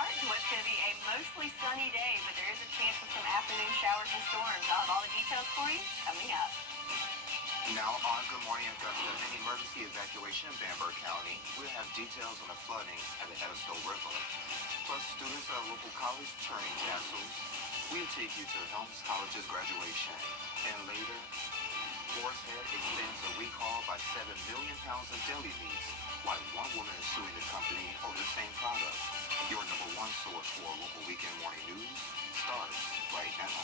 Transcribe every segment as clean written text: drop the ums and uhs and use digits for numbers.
start to what's going to be a mostly sunny day, but there is a chance of some afternoon showers and storms. I'll have all the details for you coming up. Now on Good Morning Augusta, an emergency evacuation in Bamberg County. We'll have details on the flooding at the Edison River. Plus, students at a local college turning tassels. We'll take you to Helms College's graduation. And later, Forest Head extends a recall by 7 million pounds of deli meats, while one woman is suing the company over the same product. Your number one source for local weekend morning news starts right now.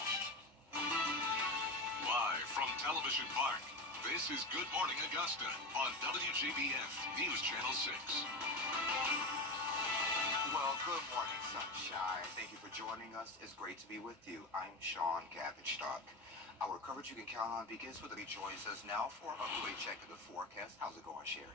Live from Television Park, this is Good Morning Augusta on WJBF News Channel 6. Well, good morning, sunshine. Thank you for joining us. It's great to be with you. I'm Sean Gavichstock. Our coverage you can count on begins with the joins us now for a quick check of the forecast. How's it going, Sherry?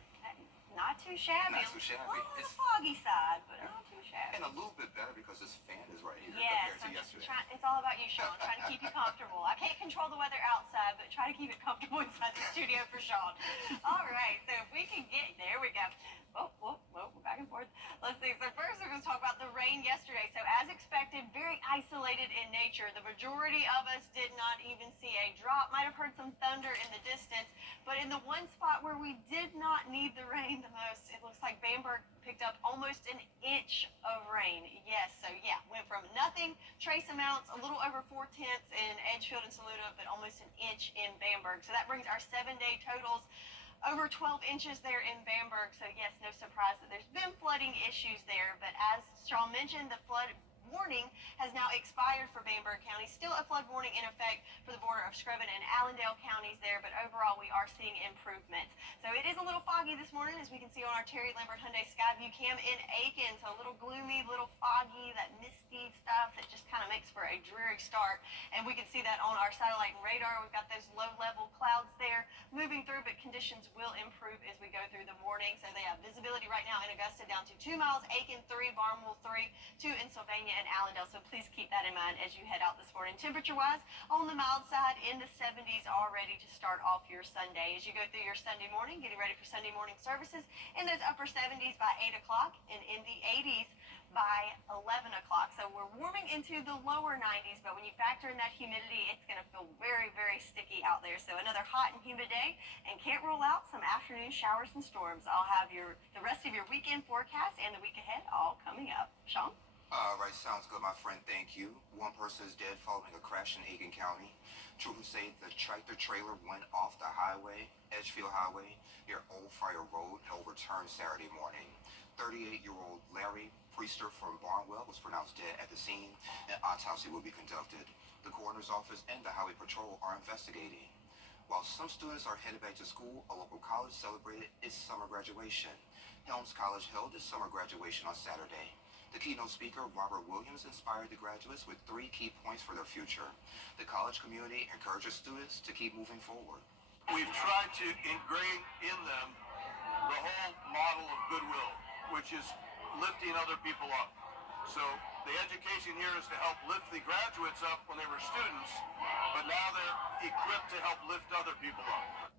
Not too shabby. Not too shabby. It's the foggy side, but not too shabby. And a little bit better because this fan is right here yes, compared to yesterday. It's all about you, Sean. Trying to keep you comfortable. I can't control the weather outside, but try to keep it comfortable inside the studio for Sean. All right, so if we can get there, we go. Whoa, back and forth. Let's see. So first, we're going to talk about the rain yesterday. So as expected, very isolated in nature. The majority of us did not even see a drop. Might have heard some thunder in the distance, but in the one spot where we did not need the rain the most, it looks like Bamberg picked up almost an inch of rain. Yes, so yeah, went from nothing, trace amounts, a little over 4/10 in Edgefield and Saluda, but almost an inch in Bamberg. So that brings our 7-day totals over 12 inches there in Bamberg. So yes, no surprise that there's been flooding issues there. But as Sean mentioned, the flood warning has now expired for Bamberg County. Still a flood warning in effect for the border of Screven and Allendale counties there, but overall we are seeing improvements. So it is a little foggy this morning, as we can see on our Terry Lambert Hyundai Skyview cam in Aiken. So a little gloomy, little foggy, that misty stuff that just kind of makes for a dreary start. And we can see that on our satellite and radar. We've got those low-level clouds there moving through, but conditions will improve as we go through the morning. So they have visibility right now in Augusta down to 2 miles, Aiken 3, Barnwell 3, 2 in Sylvania and Allendale. So please keep that in mind as you head out this morning. Temperature-wise, on the mild side, in the 70s already to start off your Sunday. As you go through your Sunday morning, getting ready for Sunday morning services in those upper 70s by 8 o'clock and in the 80s by 11 o'clock. So we're warming into the lower 90s, but when you factor in that humidity, it's going to feel very, very sticky out there. So another hot and humid day, and can't rule out some afternoon showers and storms. I'll have the rest of your weekend forecast and the week ahead all coming up. Sean? All right, sounds good, my friend. Thank you. One person is dead following a crash in Aiken County. Troops say the tractor trailer went off the highway, Edgefield Highway, near Old Friar Road, and overturned Saturday morning. 38-year-old Larry Priester from Barnwell was pronounced dead at the scene. An autopsy will be conducted. The coroner's office and the highway patrol are investigating. While some students are headed back to school, a local college celebrated its summer graduation. Helms College held its summer graduation on Saturday. The keynote speaker, Robert Williams, inspired the graduates with 3 key points for their future. The college community encourages students to keep moving forward. We've tried to ingrain in them the whole model of goodwill, which is lifting other people up. So the education here is to help lift the graduates up when they were students, but now they're equipped to help lift other people up.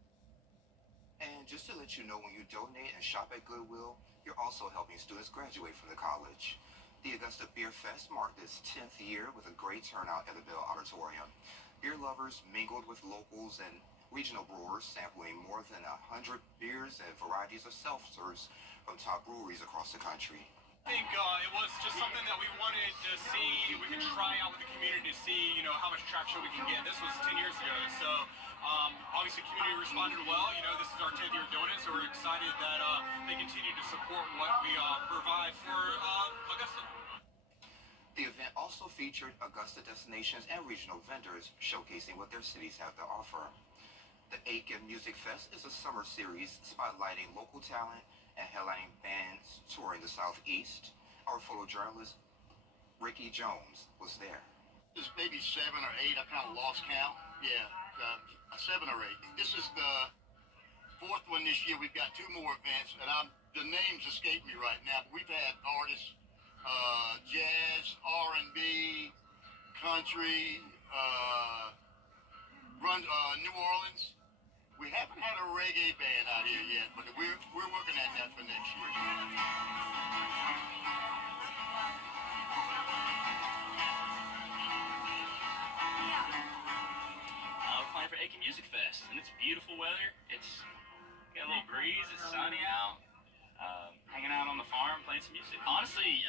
And just to let you know, when you donate and shop at Goodwill, you're also helping students graduate from the college. The Augusta Beer Fest marked its 10th year with a great turnout at the Bell Auditorium. Beer lovers mingled with locals and regional brewers, sampling more than 100 beers and varieties of seltzers from top breweries across the country. I think it was just something that we wanted to see, we could try out with the community to see, how much traction we can get. This was 10 years ago, so obviously community responded well. This is our 10th year doing it, so we're excited that they continue to support what we provide for Augusta. The event also featured Augusta destinations and regional vendors showcasing what their cities have to offer. The Aiken Music Fest is a summer series spotlighting local talent and headlining bands touring the Southeast. Our photojournalist, Ricky Jones, was there. There's maybe 7 or 8, I kind of lost count. Yeah, 7 or 8. This is the 4th one this year. We've got 2 more events, and the names escape me right now. We've had artists, jazz, R&B, country, New Orleans. We haven't had a reggae band out here yet, but we're working at that for next year. degrees. It's sunny out. Hanging out on the farm, playing some music. Honestly,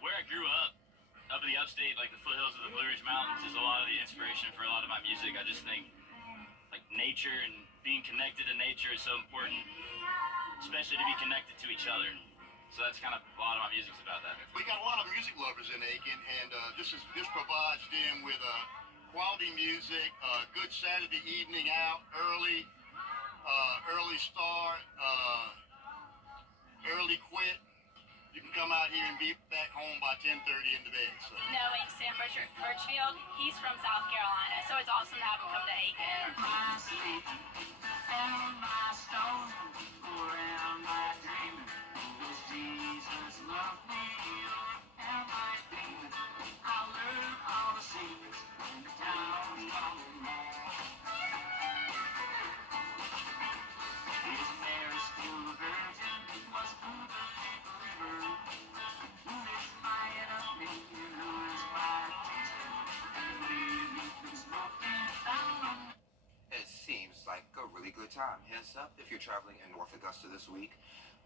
where I grew up in the upstate, like the foothills of the Blue Ridge Mountains, is a lot of the inspiration for a lot of my music. I just think like nature and being connected to nature is so important, especially to be connected to each other. So that's kind of a lot of my music's about that. We got a lot of music lovers in Aiken, and this provides them with quality music, good Saturday evening out, early start, early quit. You can come out here and be back home by 10:30 in the bed. So. Knowing Sam Birchfield, he's from South Carolina, so it's awesome to have him come to Aiken. It seems like a really good time. Heads up if you're traveling in North Augusta this week.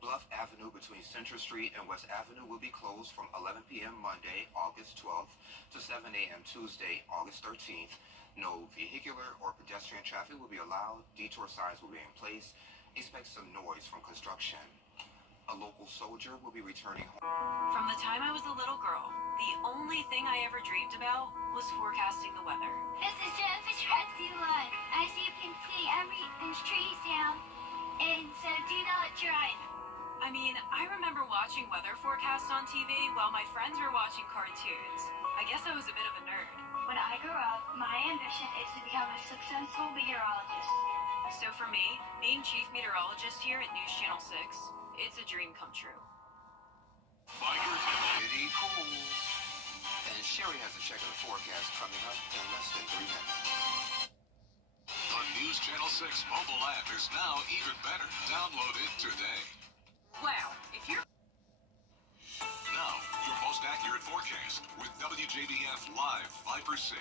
Bluff Avenue between Central Street and West Avenue will be closed from 11 p.m. Monday, August 12th to 7 a.m. Tuesday, August 13th. No vehicular or pedestrian traffic will be allowed. Detour signs will be in place. Expect some noise from construction. A local soldier will be returning home. From the time I was a little girl, the only thing I ever dreamed about was forecasting the weather. This is Jennifer Trezula. I see you can see everything's trees down, and so do not drive. I mean, I remember watching weather forecasts on TV while my friends were watching cartoons. I guess I was a bit of a nerd. When I grow up, my ambition is to become a successful meteorologist. So for me, being chief meteorologist here at News Channel 6, it's a dream come true. Bikers Pretty cool. And Sherry has a check of the forecast coming up in less than 3 minutes. The News Channel 6 mobile app is now even better. Download it today. Wow, if you're... Now, your most accurate forecast with WJBF Live 5 for 6.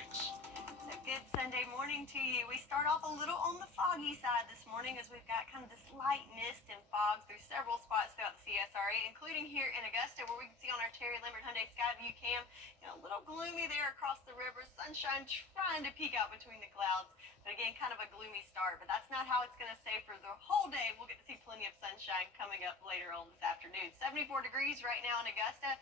So good Sunday morning to you. We start off a little on the foggy side this morning as we've got kind of this light mist and fog through several spots throughout the CSRA, including here in Augusta, where we can see on our Terry Lambert Hyundai Skyview cam, a little gloomy there across the river. Sunshine trying to peek out between the clouds, but again, kind of a gloomy start. But that's not how it's going to stay for the whole day. We'll get to see plenty of sunshine coming up later on this afternoon. 74 degrees right now in Augusta.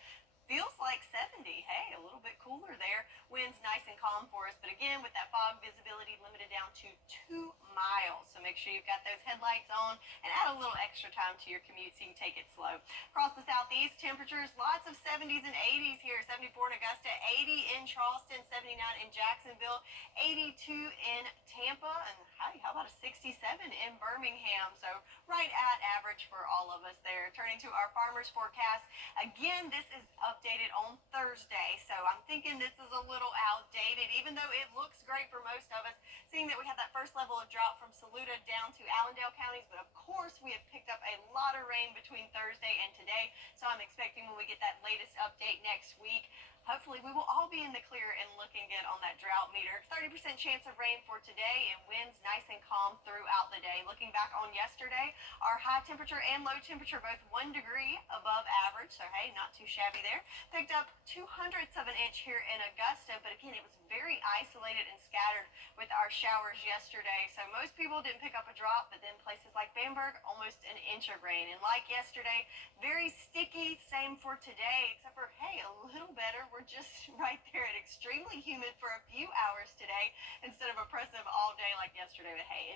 Feels like 70. Hey, a little bit cooler there. Wind's nice and calm for us. But again, with that fog, visibility limited down to 2 miles. So make sure you've got those headlights on and add a little extra time to your commute so you can take it slow. Across the southeast, temperatures, lots of 70s and 80s here. 74 in Augusta, 80 in Charleston, 79 in Jacksonville, 82 in Tampa, and hey, how about a 67 in Birmingham? So right at average for all of us there. Turning to our farmers forecast. Again, this is updated on Thursday, so I'm thinking this is a little outdated, even though it looks great for most of us, seeing that we have that first level of drop from Saluda down to Allendale counties. But of course, we have picked up a lot of rain between Thursday and today, so I'm expecting when we get that latest update next week, hopefully we will all be in the clear and looking good on that drought meter. 30% chance of rain for today, and winds nice and calm throughout the day. Looking back on yesterday, our high temperature and low temperature both 1 degree above average, so hey, not too shabby there. Picked up 2/100 of an inch here in Augusta, but again, it was very isolated and scattered with our showers yesterday. So most people didn't pick up a drop, but then places like Bamberg, almost an inch of rain. And like yesterday, very sticky, same for today, except for, hey, a little better. We're just right there at extremely humid for a few hours today instead of oppressive all day like yesterday. But hey,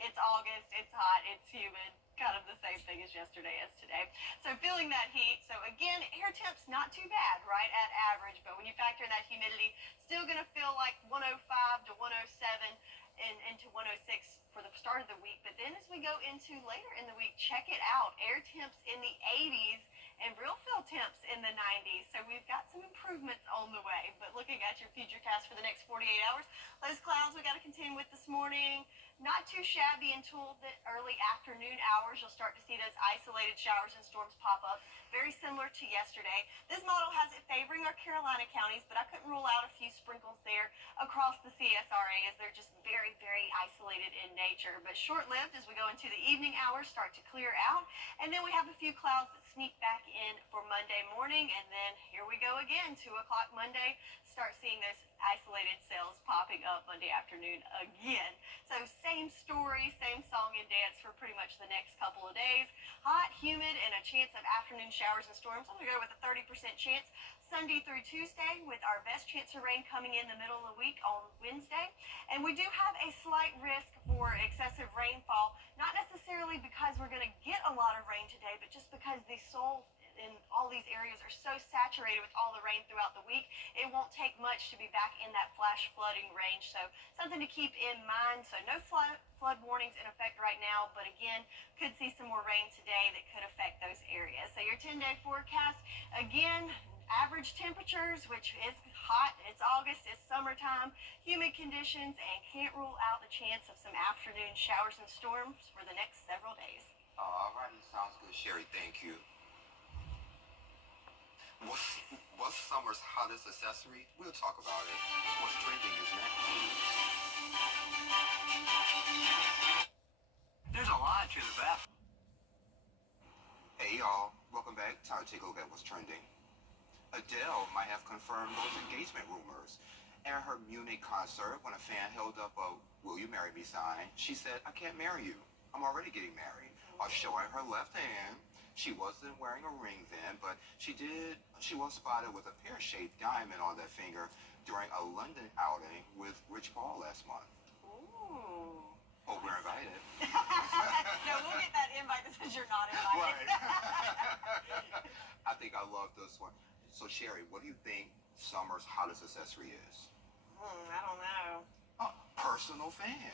it's August, it's hot, it's humid, kind of the same thing as yesterday as today. So feeling that heat. So again, air temps not too bad, right at average, but when you factor in that humidity, still going to feel like 105 to 107 and into 106 for the start of the week. But then as we go into later in the week, check it out. Air temps in the 80s and real feel temps in the 90s. So we've got some improvements on the way. But looking at your futurecast for the next 48 hours, those clouds we got to contend with this morning. Not too shabby until the early afternoon hours. You'll start to see those isolated showers and storms pop up. Very similar similar to yesterday. This model has it favoring our Carolina counties, but I couldn't rule out a few sprinkles there across the CSRA as they're just very, very isolated in nature. But short-lived as we go into the evening hours, start to clear out, and then we have a few clouds that sneak back in for Monday morning, and then here we go again, 2 o'clock Monday, start seeing those isolated cells popping up Monday afternoon again. So same story, same song and dance for pretty much the next couple of days. Hot, humid, and a chance of afternoon showers and storms. I'm going to go with a 30% chance Sunday through Tuesday, with our best chance of rain coming in the middle of the week on Wednesday. And we do have a slight risk for excessive rainfall, not necessarily because we're going to get a lot of rain today, but just because the soil in all these areas are so saturated with all the rain throughout the week, it won't take much to be back in that flash flooding range. So something to keep in mind. So no flood warnings in effect right now, but again, could see some more rain today that could affect those areas. So your 10-day forecast, again, average temperatures, which is hot, it's August, it's summertime, humid conditions, and can't rule out the chance of some afternoon showers and storms for the next several days. Alrighty, sounds good, Sherry. Thank you. What's summer's hottest accessory? We'll talk about it. What's trending is next. There's a lot to the back. Hey y'all, welcome back. Time to take a look at what's trending. Adele might have confirmed those engagement rumors. At her Munich concert, when a fan held up a "Will you marry me" sign, she said, "I can't marry you. I'm already getting married," while showing her left hand. She wasn't wearing a ring then, but she was spotted with a pear-shaped diamond on that finger during a London outing with Rich Paul last month. Ooh. Oh, we're invited. No, we'll get that invite that says you're not invited. Right. I think I love this one. So, Sherry, what do you think summer's hottest accessory is? I don't know. Personal fan.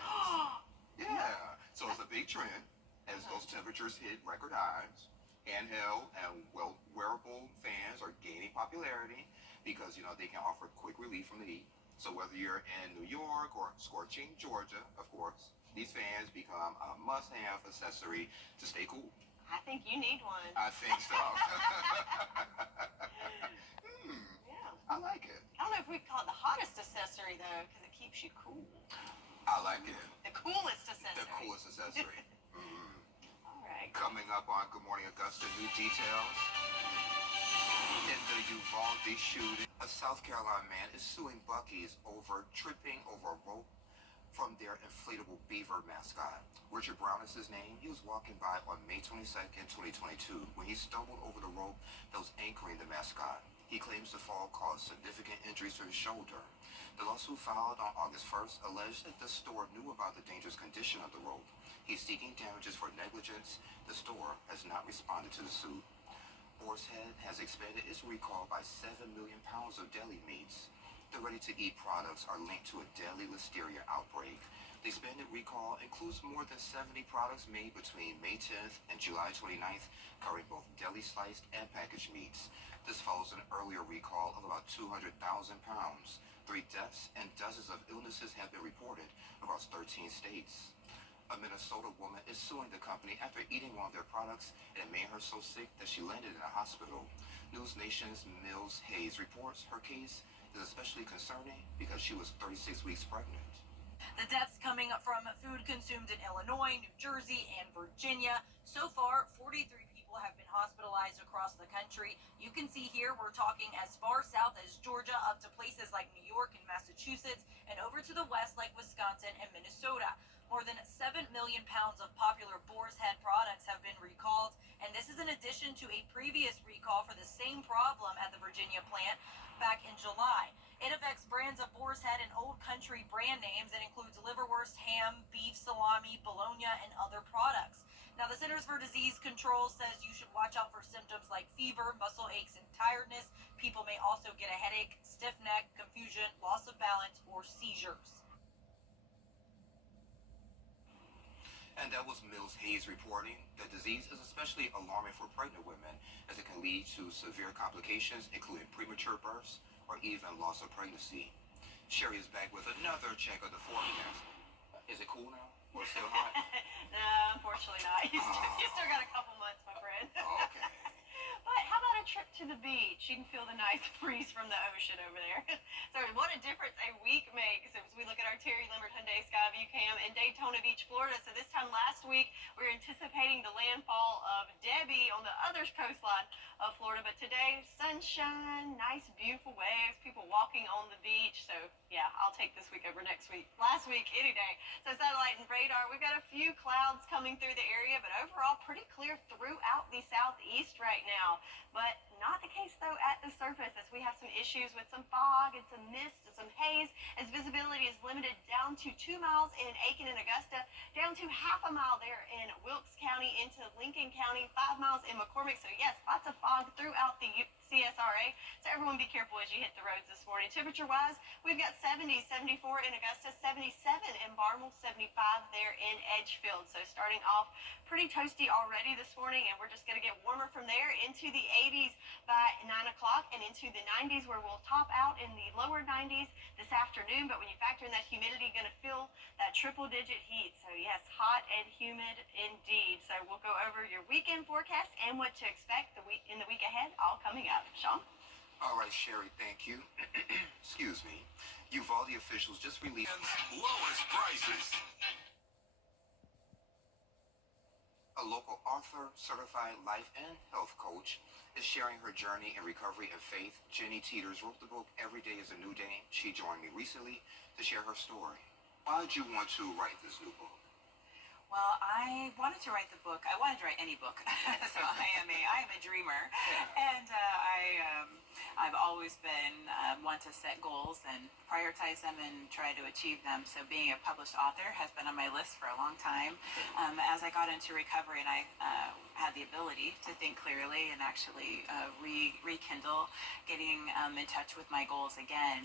Yeah. So it's a big trend as those temperatures hit record highs. Handheld and wearable fans are gaining popularity because, they can offer quick relief from the heat. So whether you're in New York or scorching Georgia, of course, these fans become a must-have accessory to stay cool. I think you need one. I think so. Yeah. I like it. I don't know if we call it the hottest accessory, though, because it keeps you cool. I like it. The coolest accessory. The coolest accessory. All right. Coming up on Good Morning Augusta, new details. In the Uvalde shooting, a South Carolina man is suing Buc-ee's over tripping over a rope from their inflatable beaver mascot. Richard Brown is his name. He was walking by on May 22nd, 2022, when he stumbled over the rope that was anchoring the mascot. He claims the fall caused significant injuries to his shoulder. The lawsuit filed on August 1st alleged that the store knew about the dangerous condition of the rope. He's seeking damages for negligence. The store has not responded to the suit. Boar's Head has expanded its recall by 7 million pounds of deli meats. The ready-to-eat products are linked to a deadly listeria outbreak. The expanded recall includes more than 70 products made between May 10th and July 29th, covering both deli sliced and packaged meats. This follows an earlier recall of about 200,000 pounds. 3 deaths and dozens of illnesses have been reported across 13 states. A Minnesota woman is suing the company after eating one of their products, and it made her so sick that she landed in a hospital. News Nation's Mills Hayes reports her case is especially concerning because she was 36 weeks pregnant. The deaths coming from food consumed in Illinois, New Jersey, and Virginia. So far, 43 people have been hospitalized across the country. You can see here we're talking as far south as Georgia up to places like New York and Massachusetts, and over to the west like Wisconsin and Minnesota. More than 7 million pounds of popular Boar's Head products have been recalled, and this is in addition to a previous recall for the same problem at the Virginia plant back in July. It affects brands of Boar's Head and Old Country brand names and includes liverwurst, ham, beef, salami, bologna, and other products. Now, the Centers for Disease Control says you should watch out for symptoms like fever, muscle aches, and tiredness. People may also get a headache, stiff neck, confusion, loss of balance, or seizures. And that was Mills Hayes reporting. The disease is especially alarming for pregnant women as it can lead to severe complications, including premature births or even loss of pregnancy. Sherry is back with another check of the forecast. Is it cool now? Or still hot? No, unfortunately not. You still got a couple months, my friend. Okay. But how about a to the beach. You can feel the nice breeze from the ocean over there. So what a difference a week makes as we look at our Terry Limbert Hyundai Skyview Cam in Daytona Beach, Florida. So this time last week, we were anticipating the landfall of Debbie on the other coastline of Florida. But today, sunshine, nice, beautiful waves, people walking on the beach. So yeah, I'll take this week over next week. Last week, any day. So satellite and radar, we've got a few clouds coming through the area, but overall pretty clear throughout the southeast right now. But not the case, though, at the surface, as we have some issues with some fog and some mist and some haze, as visibility is limited down to 2 miles in Aiken and Augusta, down to half a mile there in Wilkes County, into Lincoln County, 5 miles in McCormick. So yes, lots of fog throughout the CSRA. So everyone be careful as you hit the roads this morning. Temperature-wise, we've got 70, 74 in Augusta, 77 in Barnwell, 75 there in Edgefield. So starting off pretty toasty already this morning, and we're just going to get warmer from there into the 80s by 9 o'clock and into the 90s, where we'll top out in the lower 90s this afternoon. But when you factor in that humidity, going to feel that triple-digit heat. So yes, hot and humid indeed. So we'll go over your weekend forecast and what to expect in the week ahead, all coming up. Sean? All right, Sherry, thank you. Excuse me. Uvalde officials just released Lowest prices. a local author, certified life and health coach, is sharing her journey in recovery and faith. Jenny Teeters wrote the book Every Day is a New Day. She joined me recently to share her story. Why did you want to write this new book? Well, I wanted to write the book. I wanted to write any book. So I am a dreamer, and I've always been one to set goals and prioritize them and try to achieve them. So being a published author has been on my list for a long time. As I got into recovery and I had the ability to think clearly and actually rekindle, getting in touch with my goals again,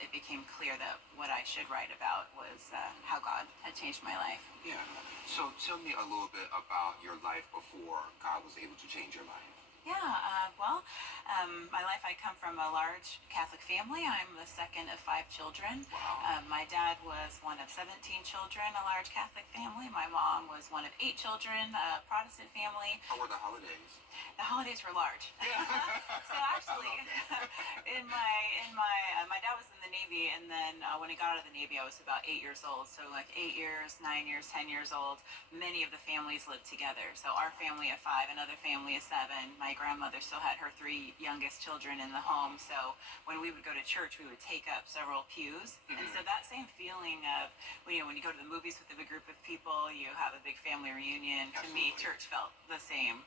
it became clear that what I should write about was how God had changed my life. Yeah. So tell me a little bit about your life before God was able to change your life. Yeah, my life, I come from a large Catholic family. I'm the second of 5 children. Wow. My dad was one of 17 children, a large Catholic family. My mom was one of 8 children, a Protestant family. How were the holidays? The holidays were large. So actually, my dad was in the Navy, and then when he got out of the Navy, I was about 8 years old. So like 8 years, 9 years, 10 years old. Many of the families lived together. So our family of 5, another family of 7. My grandmother still had her 3 youngest children in the home. So when we would go to church, we would take up several pews. And so that same feeling of when you go to the movies with a big group of people, you have a big family reunion. Absolutely. To me, church felt the same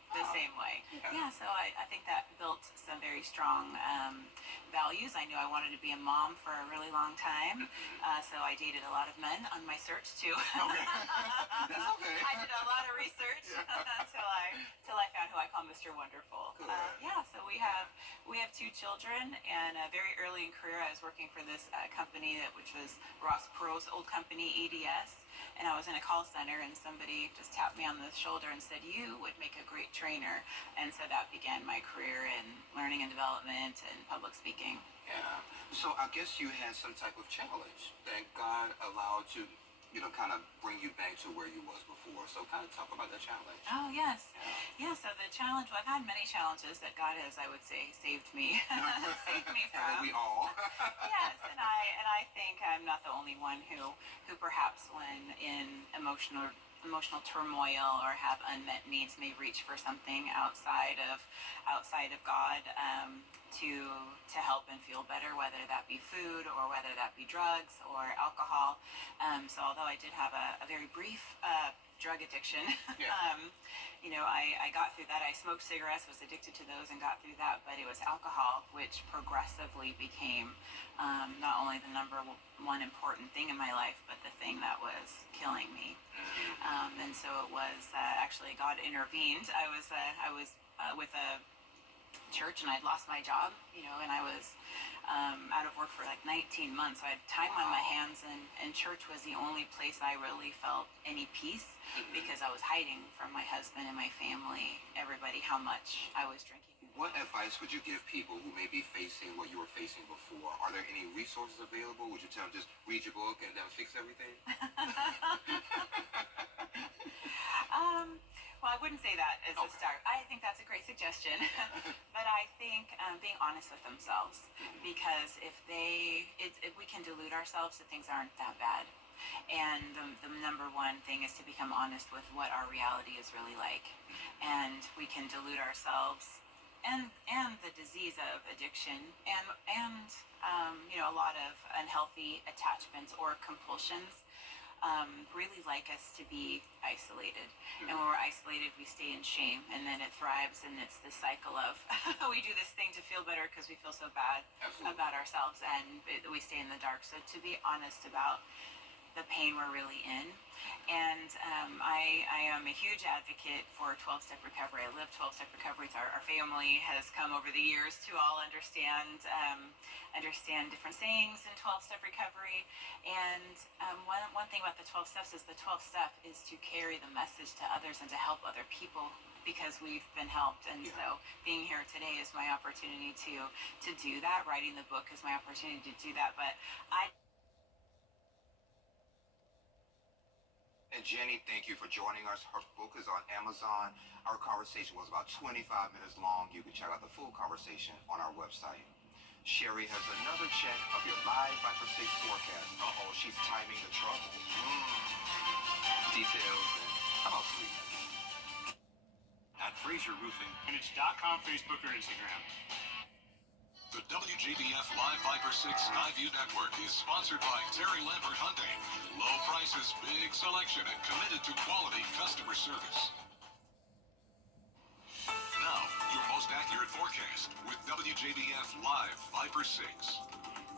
way. Yeah, so I think that built some very strong values. I knew I wanted to be a mom for a really long time, so I dated a lot of men on my search too. Okay. That's okay. I did a lot of research until I found who I call Mr. Wonderful. Yeah, so we have 2 children, and very early in career, I was working for this company which was Ross Perot's old company, EDS. And I was in a call center, and somebody just tapped me on the shoulder and said, "You would make a great trainer." And so that began my career in learning and development and public speaking. Yeah. So I guess you had some type of challenge that God allowed to, kind of bring you back to where you was before. So kind of talk about that challenge. Oh, yes. Yeah, so the challenge, well, I've had many challenges that God has, I would say, saved me from. And we all. Yes, and I think I'm not the only one who perhaps when in emotional turmoil or have unmet needs may reach for something outside of God to help and feel better, whether that be food or whether that be drugs or alcohol. So although I did have a very brief drug addiction, I got through that. I smoked cigarettes, was addicted to those, and got through that. But it was alcohol which progressively became not only the number one important thing in my life, but the thing that was killing me. And so it was actually God intervened. I was with a church, and I'd lost my job, and I was out of work for like 19 months. So I had time on my hands, and church was the only place I really felt any peace, because I was hiding from my husband and my family, everybody, how much I was drinking. What advice would you give people who may be facing what you were facing before? Are there any resources available? Would you tell them just read your book and then fix everything? Well, I wouldn't say that as a start. I think that's a great suggestion. But I think honest with themselves, because if we can delude ourselves that things aren't that bad. And the number one thing is to become honest with what our reality is really like. And we can delude ourselves and the disease of addiction and a lot of unhealthy attachments or compulsions really like us to be isolated. And when we're isolated, we stay in shame, and then it thrives, and it's this cycle of we do this thing to feel better because we feel so bad about ourselves, and we stay in the dark. So to be honest about the pain we're really in. And I am a huge advocate for 12-step recovery. I live 12-step recovery. Our family has come over the years to all understand different sayings in 12-step recovery. And one thing about the 12 steps is the 12 step is to carry the message to others and to help other people, because we've been helped. And so being here today is my opportunity to do that. Writing the book is my opportunity to do that. But And Jenny, thank you for joining us. Her book is on Amazon. Our conversation was about 25 minutes long. You can check out the full conversation on our website. Sherry has another check of your live 5 for 6 forecast. Uh-oh, she's timing the trouble. Details and about sweetness. At Fraser Roofing. And it's .com, Facebook, or Instagram. The WJBF Live 5 for 6 Skyview Network is sponsored by Terry Lambert Hyundai. Low prices, big selection, and committed to quality customer service. Now, your most accurate forecast with WJBF Live 5 for 6.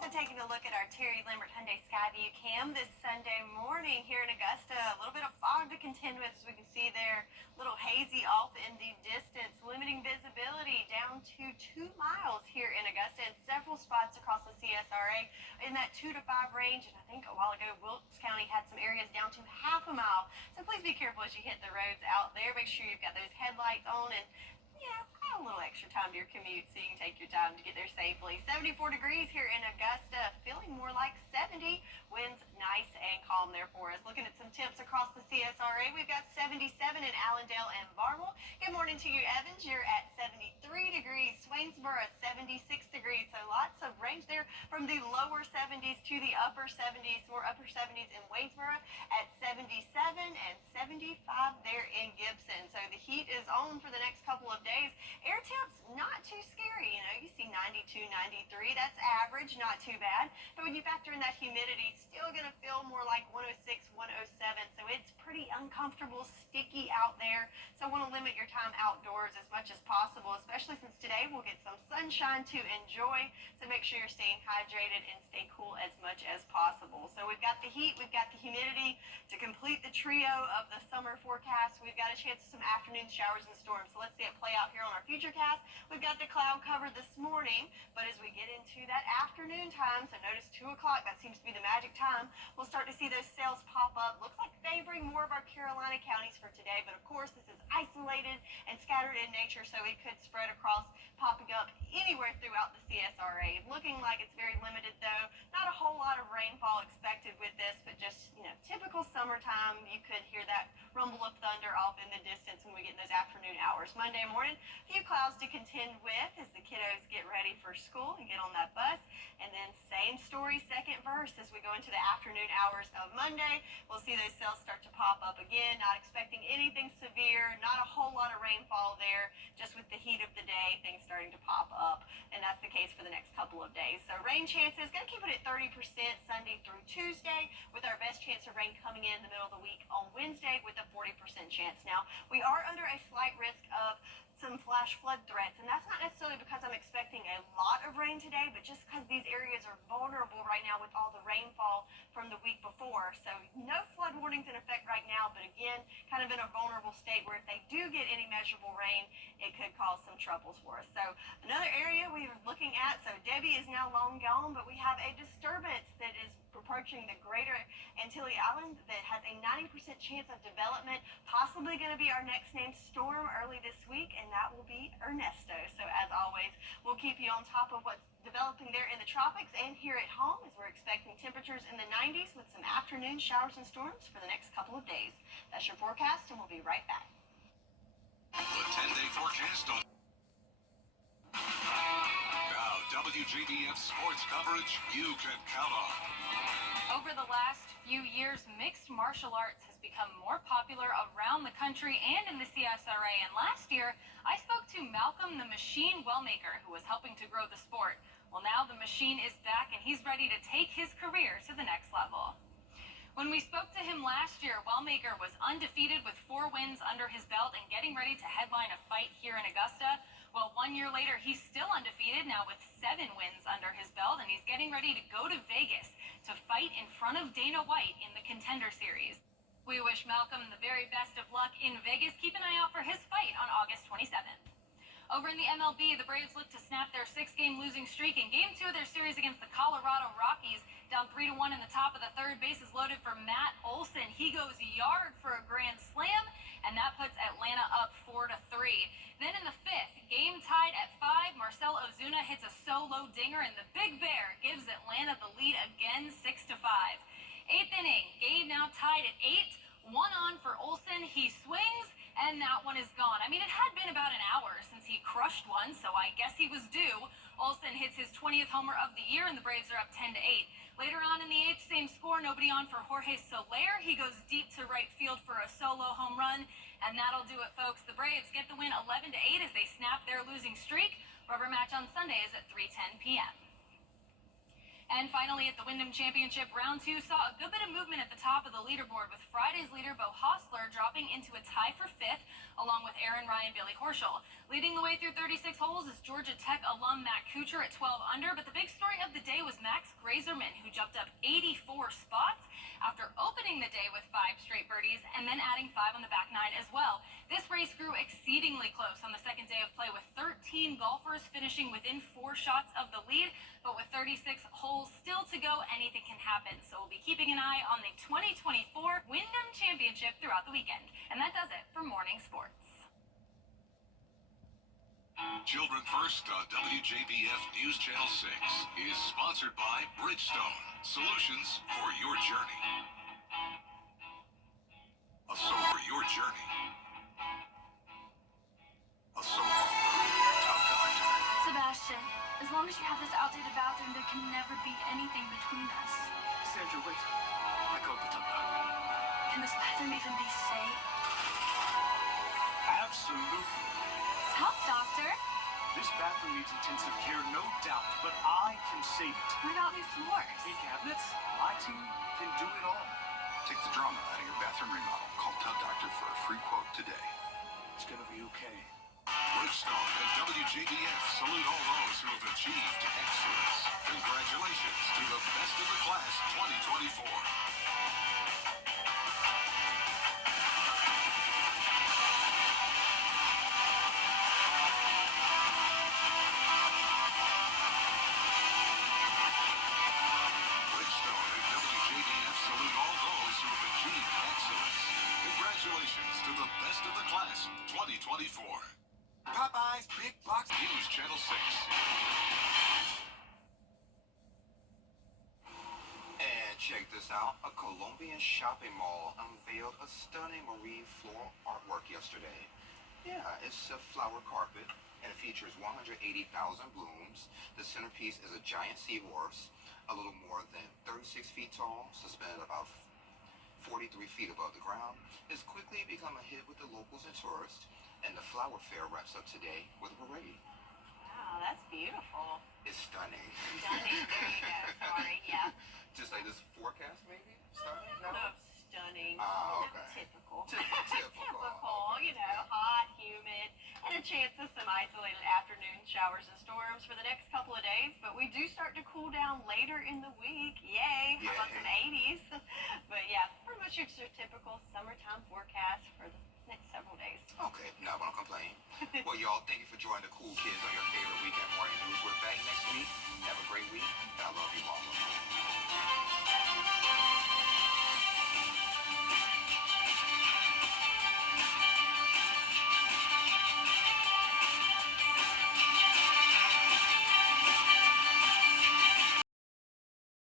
So taking a look at our Terry Lambert Hyundai Skyview cam this Sunday morning here in Augusta. A little bit of fog to contend with, as we can see there. A little hazy off in the distance, limiting visibility down to 2 miles here in Augusta, and several spots across the CSRA in that 2 to 5 range. And I think a while ago, Wilkes County had some areas down to half a mile. So please be careful as you hit the roads out there. Make sure you've got those headlights on, and add a little extra time to your commute so you can take your time to get there safely. 74 degrees here in Augusta, feeling more like 70. Winds nice and calm there for us. Looking at some temps across the CSRA, we've got 77 in Allendale and Barnwell. Good morning to you, Evans. You're at 73 degrees. Swainsboro, 76 degrees. So lots of range there from the lower 70s to the upper 70s. More upper 70s in Waynesboro at 77 and 75 there in Gibson. So the heat is on for the next couple of days. Air temps, not too scary. You see 92, 93. That's average, not too bad. But when you factor in that humidity, still going to feel more like 106, 107. So it's pretty uncomfortable, sticky out there. So want to limit your time outdoors as much as possible, especially since today we'll get some sunshine to enjoy. So make sure you're staying hydrated and stay cool as much as possible. So we've got the heat, we've got the humidity. To complete the trio of the summer forecast, we've got a chance of some afternoon showers and storms. So let's see it play out here on our futurecast. We've got the cloud cover this morning, but as we get into that afternoon time, so notice 2 o'clock, that seems to be the magic time, we'll start to see those cells pop up. Looks like favoring more of our Carolina counties for today, but of course this is isolated and scattered in nature, so it could spread across, popping up anywhere throughout the CSRA. Looking like it's very limited though. Not a whole lot of rainfall expected with this, but just, typical summertime. You could hear that rumble of thunder off in the distance when we get in those afternoon hours. Monday morning, a few clouds to contend with as the kiddos get ready for school and get on that bus. And then same story, second verse, as we go into the afternoon hours of Monday. We'll see those cells start to pop up again. Not expecting anything severe, not a whole lot of rainfall there, just with the heat of the day, things starting to pop up. And that's the case for the next couple of days. So rain chances, going to keep it at 30% Sunday through Tuesday, with our best chance of rain coming in the middle of the week on Wednesday with a 40% chance. Now, we are under a slight risk of some flash flood threats, and that's not necessarily because I'm expecting a lot of rain today, but just because these areas are vulnerable right now with all the rainfall from the week before. So no flood warnings in effect right now, but again, kind of in a vulnerable state where if they do get any measurable rain, it could cause some troubles for us. So another area we are looking at, so Debbie is now long gone, but we have a disturbance that is approaching the greater Antilles Island that has a 90% chance of development, possibly going to be our next named storm early this week, and that will be Ernesto. So as always, we'll keep you on top of what's developing there in the tropics and here at home, as we're expecting temperatures in the 90s with some afternoon showers and storms for the next couple of days. That's your forecast, and we'll be right back. The 10-day forecast on... Now, WJBF sports coverage you can count on. Over the last few years, mixed martial arts has become more popular around the country and in the CSRA. And last year, I spoke to Malcolm the Machine Wellmaker, who was helping to grow the sport. Well, now the Machine is back and he's ready to take his career to the next level. When we spoke to him last year, Wellmaker was undefeated with 4 wins under his belt and getting ready to headline a fight here in Augusta. Well, 1 year later, he's still undefeated, now with 7 wins under his belt, and he's getting ready to go to Vegas to fight in front of Dana White in the Contender Series. We wish Malcolm the very best of luck in Vegas. Keep an eye out for his fight on August 27th. Over in the MLB, the Braves look to snap their 6-game losing streak in Game 2 of their series against the Colorado Rockies. Down 3-1 in the top of the third, bases loaded for Matt Olson. He goes yard for a grand slam, and that puts Atlanta up 4-3. Then in the 5th, game tied at 5, Marcell Ozuna hits a solo dinger, and the Big Bear gives Atlanta the lead again, 6-5. 8th inning, game now tied at 8. 1 on for Olson. He swings, and that one is gone. I mean, it had been about an hour since he crushed one, so I guess he was due. Olson hits his 20th homer of the year, and the Braves are up 10-8. Later on in the 8th, same score, nobody on for Jorge Soler. He goes deep to right field for a solo home run, and that'll do it, folks. The Braves get the win 11-8 as they snap their losing streak. Rubber match on Sunday is at 3:10 p.m. And finally, at the Wyndham Championship, Round 2 saw a good bit of movement at the top of the leaderboard, with Friday's leader, Bo Hostler, dropping into a tie for 5th, along with Aaron Ryan, Billy Horschel. Leading the way through 36 holes is Georgia Tech alum Matt Kuchar at 12 under, but the big story of the day was Max Grazerman, who jumped up 84 spots after opening the day with 5 straight birdies and then adding 5 on the back 9 as well. This race grew exceedingly close on the second day of play, with 13 golfers finishing within 4 shots of the lead, but with 36 holes still to go, anything can happen. So we'll be keeping an eye on the 2024 Wyndham Championship throughout the weekend. And that does it for Morning Sports. Children First on WJBF News Channel 6 is sponsored by Bridgestone, solutions for your journey. A soul for your journey. A soul top doctor. Sebastian, as long as you have this outdated bathroom, there can never be anything between us. Sandra, wait. I called the top doctor. Can this bathroom even be safe? Absolutely. Top doctor? This bathroom needs intensive care, no doubt, but I can save it. What about new floors? New cabinets? My team can do it all. Take the drama out of your bathroom remodel. Call Tub Doctor for a free quote today. It's gonna be okay. Bridgestone and WJBF salute all those who have achieved excellence. Congratulations to the best of the class 2024. Bridgestone and WJBF salute all those who have achieved excellence. Congratulations to the best of the class 2024. Popeye's Big Box News Channel 6. And check this out. A Colombian shopping mall unveiled a stunning marine floral artwork yesterday. Yeah, it's a flower carpet, and it features 180,000 blooms. The centerpiece is a giant seahorse, a little more than 36 feet tall, suspended about 43 feet above the ground. It's quickly become a hit with the locals and tourists. And the flower fair wraps up today with a parade. Wow, that's beautiful. It's stunning. Stunning. There you go. Sorry. Yeah. Just like this forecast, maybe? Stunning? Sort of stunning. Oh, okay. Typical. Typical. You know, hot, humid, and a chance of some isolated afternoon showers and storms for the next couple of days. But we do start to cool down later in the week. Yay. How about some 80s? But yeah, pretty much your typical summertime forecast for the next several days. Okay, not gonna complain. Well, y'all, thank you for joining the cool kids on your favorite weekend morning